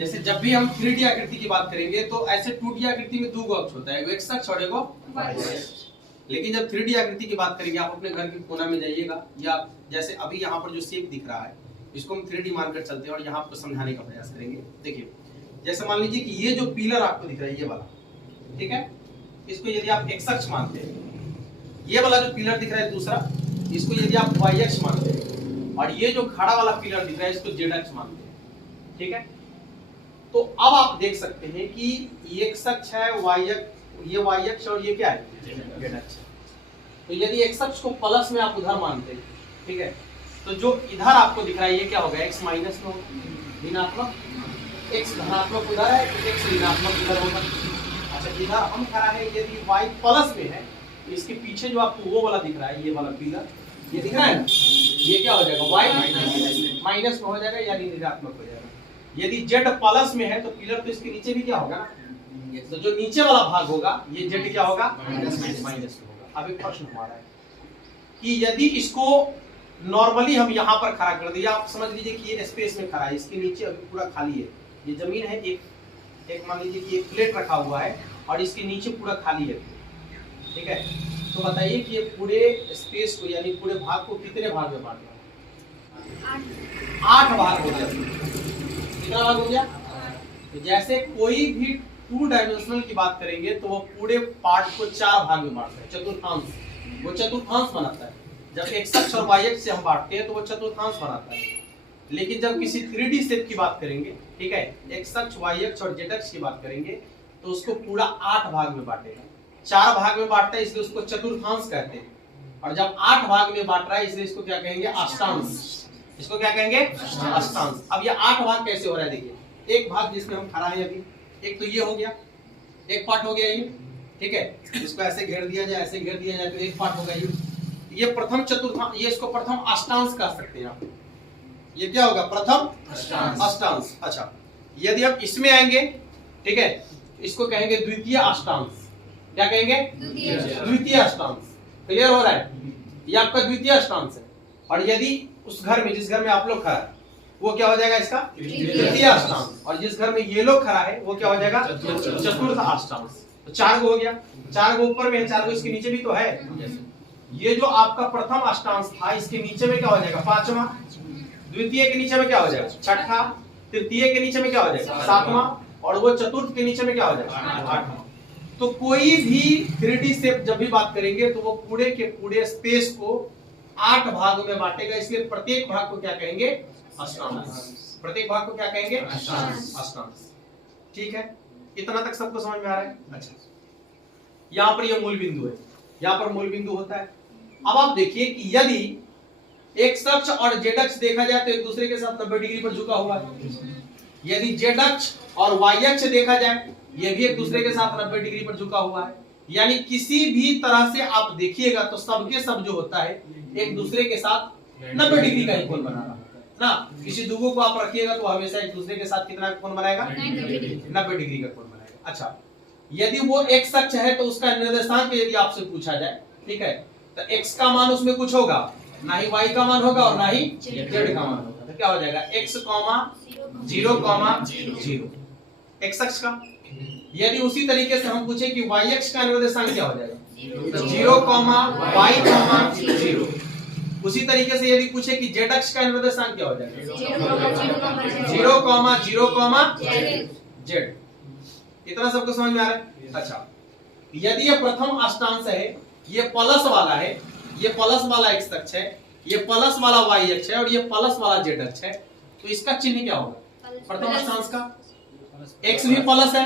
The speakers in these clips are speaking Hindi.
जैसे जब भी हम 3D आकृति की बात करेंगे तो ऐसे 2D आकृति में दो अक्ष होता है, एक एक्स अक्ष और एक वाई अक्ष। लेकिन जब 3D आकृति की बात करेंगे, आप अपने घर के कोना में जाइएगा, या जैसे अभी यहाँ पर जो शेप दिख रहा है इसको हम 3D मानकर चलते हैं और यहाँ आपको समझाने का प्रयास करेंगे। देखिए जैसे मान लीजिए कि ये जो पिलर आपको दिख रहा है ये वाला, ठीक है, इसको यदि आप एक्स अक्ष मानते हैं, ये वाला जो पिलर दिख रहा है दूसरा, इसको यदि आप वाई अक्ष मानते हैं, और ये जो खड़ा वाला पिलर दिख रहा है इसको जेड अक्ष मानते हैं, ठीक है। तो अब आप देख सकते हैं कि ये एक्स अक्ष है, ये वाई अक्ष और ये क्या है, जेड अक्ष। तो यदि एक्स अक्ष को प्लस में आप उधर मानते हैं, ठीक है, तो जो इधर आपको दिख रहा है ये क्या होगा, एक्स माइनस में होगा, ऋणात्मक, एक्स धनात्मक उधर है तो एक्स ऋणात्मक इधर होगा। अच्छा इधर हम खड़ा है, यदि वाई प्लस में है तो इसके पीछे जो आपको वो वाला दिख रहा है, ये वाला पिलर, ये दिख रहा है ना, ये क्या हो जाएगा, वाई माइनस में हो जाएगा यानी ऋणात्मक हो जाएगा। यदि जेड प्लस में है तो पिलर तो इसके नीचे भी क्या होगा, तो जो नीचे वाला भाग होगा ये जेड क्या होगा, माइनस में होगा। अब एक प्रश्न हमारा है कि यदि इसको नॉर्मली हम यहाँ पर खड़ा कर दिया, आप समझ लीजिए कि ये स्पेस में खड़ा है, इसके नीचे अभी पूरा खाली है, ये जमीन है, एक मान लीजिए कि एक प्लेट रखा हुआ है और इसके नीचे पूरा खाली है, ठीक है। तो बताइए कि ये पूरे स्पेस को यानी पूरे भाग को कितने भाग में बांटना है, 8 भाग हो गया। कितना भाग हो गया, तो जैसे कोई भी 2 डायमेंशनल की बात करेंगे तो वो पूरे पार्ट को 4 भाग में बांटता है, चतुर्थांश, वो चतुर्थांश बनाता है। जब एक्स अक्ष और वाई अक्ष से हम बांटते हैं तो वो चतुर्थांश बनाता है। लेकिन जब किसी 3D शेप की बात करेंगे, ठीक है, एक्स अक्ष, वाई अक्ष और जेड अक्ष की बात करेंगे तो उसको पूरा 8 भाग में बांटेगा। 4 भाग में बांटता है इसलिए उसको चतुर्थांश कहते हैं, और जब 8 भाग में बांट रहा है इसलिए इसको क्या कहेंगे, अष्टांश। इसको क्या कहेंगे, अष्टांश। अब ये 8 भाग कैसे हो रहा है, देखिए एक भाग जिसमें हम खड़ा है अभी, एक तो ये हो गया, एक पार्ट हो गया ये, ठीक है, इसको ऐसे घेर दिया जाए, ऐसे घेर दिया जाए तो एक पार्ट होगा ये प्रथम चतुर्थांश, ये इसको प्रथम अष्टांश कह सकते हैं आप। ये क्या होगा, प्रथम अष्टांश। अच्छा यदि हम इसमें आएंगे, ठीक है, इसको कहेंगे द्वितीय अष्टांश। क्या कहेंगे, द्वितीय अष्टांश। क्लियर हो रहा है, ये आपका द्वितीय अष्टांश है। और यदि उस घर में, जिस घर में आप लोग खड़ा है वो क्या हो जाएगा, इसका तृतीय अष्टांश। और जिस घर में ये लोग खड़ा है वो क्या हो जाएगा, चतुर्थ अष्टांश। तो 4 गो हो गया, 4 गो ऊपर में है, 4 गो इसके नीचे भी तो है। ये जो आपका प्रथम अष्टांश था इसके नीचे में क्या हो जाएगा, 5वां, द्वितीय के नीचे में क्या हो जाएगा, 6ठा, तृतीय के नीचे में क्या हो जाएगा, 7वां, और वो चतुर्थ के नीचे में क्या हो जाएगा, 8वां। तो कोई भी 3D शेप जब भी बात करेंगे तो वो पूरे के पूरे स्पेस को 8 भागों में बांटेगा, इसलिए प्रत्येक भाग को क्या कहेंगे, अष्टांश। प्रत्येक भाग को क्या कहेंगे, अष्टांश। ठीक है, इतना तक सबको समझ में आ रहा है। अच्छा यहाँ पर ये मूल बिंदु है, यहाँ पर मूल बिंदु होता है। अब आप देखिए कि यदि एक्स अक्ष और जेड अक्ष देखा जाए तो एक दूसरे के साथ 90 डिग्री पर झुका हुआ है। यदि जेड अक्ष और वाई अक्ष देखा जाए ये भी एक दूसरे के साथ 90 डिग्री पर झुका हुआ है। यानी किसी भी तरह से आप देखिएगा तो सबके सब जो होता है एक दूसरे के साथ 90 डिग्री का ही कोण बना रहा है ना। किसी दुगो को आप रखिएगा तो हमेशा एक दूसरे के साथ कितना कोण बनाएगा, 90 डिग्री का कोण बनाएगा। अच्छा यदि वो एक्स अक्ष है तो उसका निर्देशांक यदि आपसे पूछा जाए, ठीक है, तो एक्स का मान उसमें कुछ होगा, ना ही वाई का मान होगा और ना ही जेड का मान होगा। तो क्या हो जाएगा, x, 0, 0 एक्स अक्ष का। यदि उसी तरीके से हम पूछे कि y अक्ष का निर्देशांक क्या हो जाएगा, 0, y, 0। उसी तरीके से यदि पूछे कि z अक्ष का निर्देशांक क्या हो जाएगा, 0, 0, z। इतना सबको समझ में आ रहा है। अच्छा यदि ये प्रथम अष्टांश है, ये प्लस वाला है, ये प्लस वाला x अक्ष है, ये प्लस वाला y अक्ष है और ये प्लस वाला z अक्ष है, तो इसका चिन्ह क्या होगा, प्रथम अष्टांश का x भी प्लस है,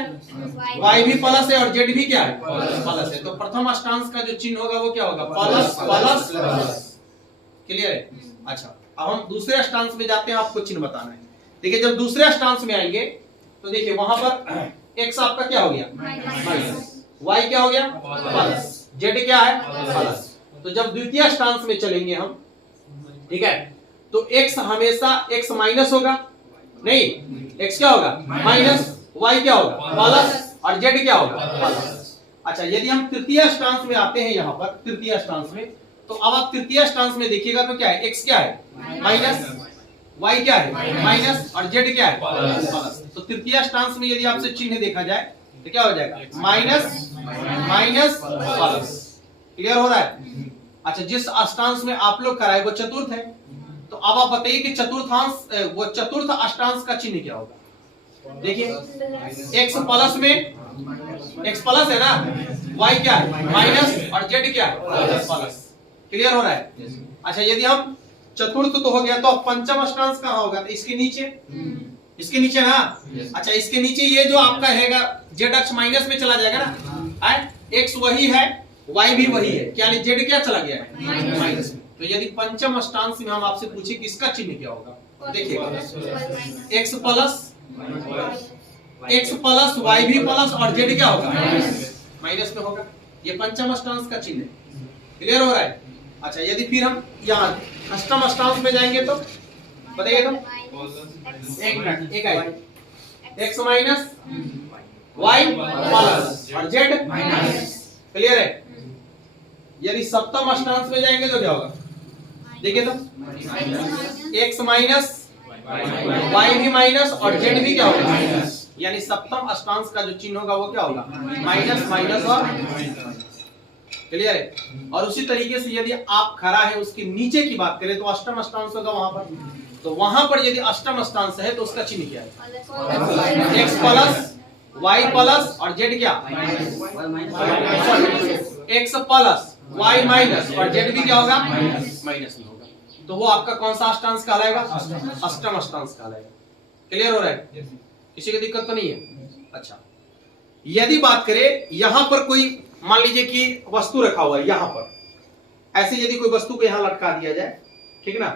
y भी प्लस है और z भी क्या है, प्लस है। तो प्रथम अष्टांश का जो चिन्ह होगा वो क्या होगा, प्लस प्लस प्लस। क्लियर है। अच्छा अब हम दूसरे अष्टांश में जाते हैं, आपको चिन्ह बताना है। देखिए जब दूसरे अष्टांश में आएंगे तो देखिए वहां पर x आपका क्या हो गया, माइनस, y क्या हो गया, प्लस, z क्या है, प्लस। तो जब द्वितीय अष्टांश में चलेंगे हम, ठीक है, तो x हमेशा x माइनस होगा, नहीं x क्या होगा, माइनस, y क्या होगा, प्लस, और z क्या होगा, प्लस। अच्छा यदि हम तृतीय अष्टांश में आते हैं, यहाँ पर तृतीय अष्टांश में, तो अब आप तृतीय अष्टांश में देखिएगा तो क्या है, x क्या है, माइनस, y क्या है, माइनस, और z क्या है, प्लस। तो तृतीय अष्टांश में यदि आपसे चिन्ह देखा जाए तो क्या हो जाएगा, माइनस माइनस प्लस। क्लियर हो रहा है? अच्छा, जिस अष्टांश में आप लोग कराए वो चतुर्थ है, तो अब आप बताइए कि चतुर्थांश वो चतुर्थ अष्टांश का चिन्ह क्या होगा। देखिए x प्लस में x प्लस है ना, y क्या है माइनस और z क्या है प्लस। क्लियर हो रहा है? अच्छा, यदि हम चतुर्थ तो हो गया, तो अब पंचम अष्टांश कहाँ होगा, तो इसके नीचे ना। अच्छा, इसके नीचे ये जो आपका हैगा z अक्ष माइनस में चला जाएगा ना, x वही है y भी वही है, क्या z क्या चला गया है माइनस में। तो यदि पंचम अष्टांश में हम आपसे पूछे कि इसका चिन्ह क्या होगा, देखिएगा x प्लस y भी प्लस और z क्या होगा माइनस में होगा। ये पंचम अष्टांश का चिन्ह है। क्लियर हो रहा है? अच्छा, यदि फिर हम यहाँ अष्टम अष्टांश में जाएंगे तो बताइए, तो एक मिनट, एक आएगा x माइनस y प्लस और z माइनस। क्लियर है? यदि सप्तम अष्टांश में जाएंगे तो क्या होगा, देखिए तो x माइनस y भी माइनस और z भी क्या होगा माइनस। यानी सप्तम अष्टांश का जो चिन्ह होगा वो क्या होगा, माइनस माइनस और। क्लियर है? और उसी तरीके से यदि आप खड़ा है उसके नीचे की बात करें तो अष्टम अष्टांश होगा वहां पर, तो वहां पर यदि अष्टम अष्टांश है तो उसका चिन्ह क्या है, x प्लस y प्लस और z क्या, x प्लस y माइनस और z भी क्या होगा माइनस में होगा। तो वो आपका कौन सा अष्टांश कहलाएगा, अष्टम अष्टांश कहलाएगा। क्लियर हो रहा है? किसी को दिक्कत तो नहीं है? अच्छा, यदि बात करें यहां पर कोई मान लीजिए कि वस्तु रखा हुआ है, यहां पर ऐसे यदि कोई वस्तु को यहां लटका दिया जाए, ठीक ना,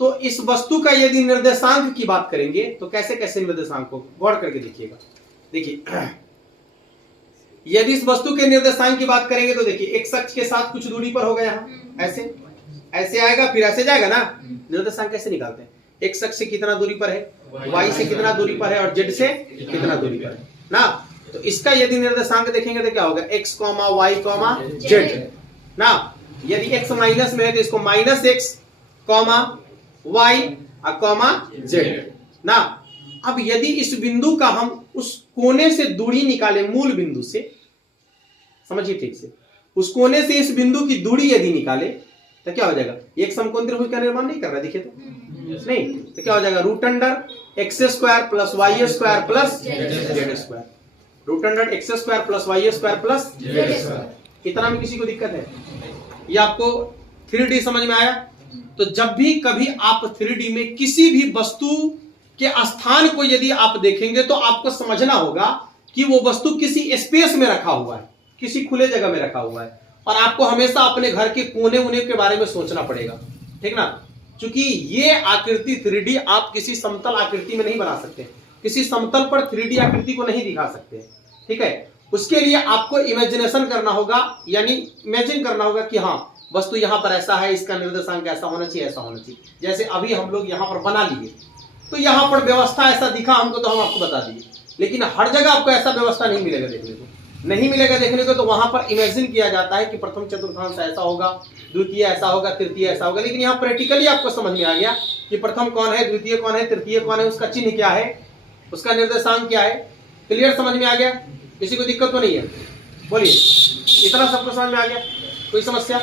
तो इस वस्तु का यदि निर्देशांक की बात करेंगे तो कैसे कैसे निर्देशांक को गौर करके देखिएगा। देखिए यदि इस वस्तु के निर्देशांक की बात करेंगे तो देखिए x अक्ष के साथ कुछ दूरी पर होगा, यहाँ ऐसे ऐसे आएगा फिर ऐसे जाएगा ना। निर्देशांक कैसे निकालते हैं, x अक्ष से कितना दूरी पर है, y से कितना दूरी पर है और z से कितना दूरी पर है ना। तो इसका यदि निर्देशांक देखेंगे तो क्या होगा, x, y, z ना। यदि x माइनस में है तो इसको माइनस x, y, z ना। अब यदि इस बिंदु का हम उस कोने से दूरी निकाले, मूल बिंदु से, समझिए ठीक से, उस कोने से इस बिंदु की दूरी यदि निकाले तो क्या हो जाएगा, एक समकोण त्रिभुज का निर्माण नहीं कर रहा, देखिए तो नहीं, तो क्या हो जाएगा, root under x square plus y square plus z square, root under x square plus y square plus z square. इतना में किसी को दिक्कत है? ये आपको 3D समझ में आया? तो जब भी कभी आप 3D में किसी भी वस्तु के स्थान को यदि आप देखेंगे तो आपको समझना होगा कि वो वस्तु किसी स्पेस में रखा हुआ है, किसी खुले जगह में रखा हुआ है, और आपको हमेशा अपने घर के कोने उने के बारे में सोचना पड़ेगा, ठीक ना। क्योंकि ये आकृति 3D आप किसी समतल आकृति में नहीं बना सकते, किसी समतल पर 3D आकृति को नहीं दिखा सकते, ठीक है। उसके लिए आपको इमेजिनेशन करना होगा, यानी इमेजिन करना होगा कि हाँ वस्तु यहाँ पर ऐसा है, इसका निर्देशांक ऐसा होना चाहिए, ऐसा होना चाहिए। जैसे अभी हम लोग यहाँ पर बना लिए तो यहाँ पर व्यवस्था ऐसा दिखा हमको तो हम आपको बता दिए, लेकिन हर जगह आपको ऐसा व्यवस्था नहीं मिलेगा देखने को, नहीं मिलेगा देखने को। तो वहां पर इमेजिन किया जाता है कि प्रथम चतुर्थांश ऐसा होगा, द्वितीय ऐसा होगा, तृतीय ऐसा होगा, लेकिन यहाँ प्रैक्टिकली आपको समझ में आ गया कि प्रथम कौन है, द्वितीय कौन है, तृतीय कौन है, उसका चिन्ह क्या है, उसका निर्देशांक क्या है। क्लियर, समझ में आ गया? किसी को दिक्कत तो नहीं है? बोलिए, इतना सबको समझ में आ गया? कोई समस्या?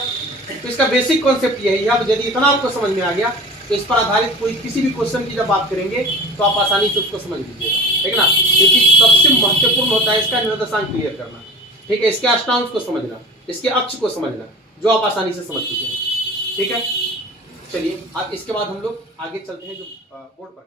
तो इसका बेसिक कॉन्सेप्ट ये है। अब यदि इतना आपको समझ में आ गया तो इस पर आधारित कोई किसी भी क्वेश्चन की जब बात करेंगे तो आप आसानी से उसको समझ लीजिएगा, ठीक है ना। क्योंकि सबसे महत्वपूर्ण होता है इसका निर्देशांक क्लियर करना, ठीक है, इसके अष्टांश को समझना, इसके अक्ष को समझना, जो आप आसानी से समझ चुके हैं, ठीक है। चलिए अब इसके बाद हम लोग आगे चलते हैं जो बोर्ड पर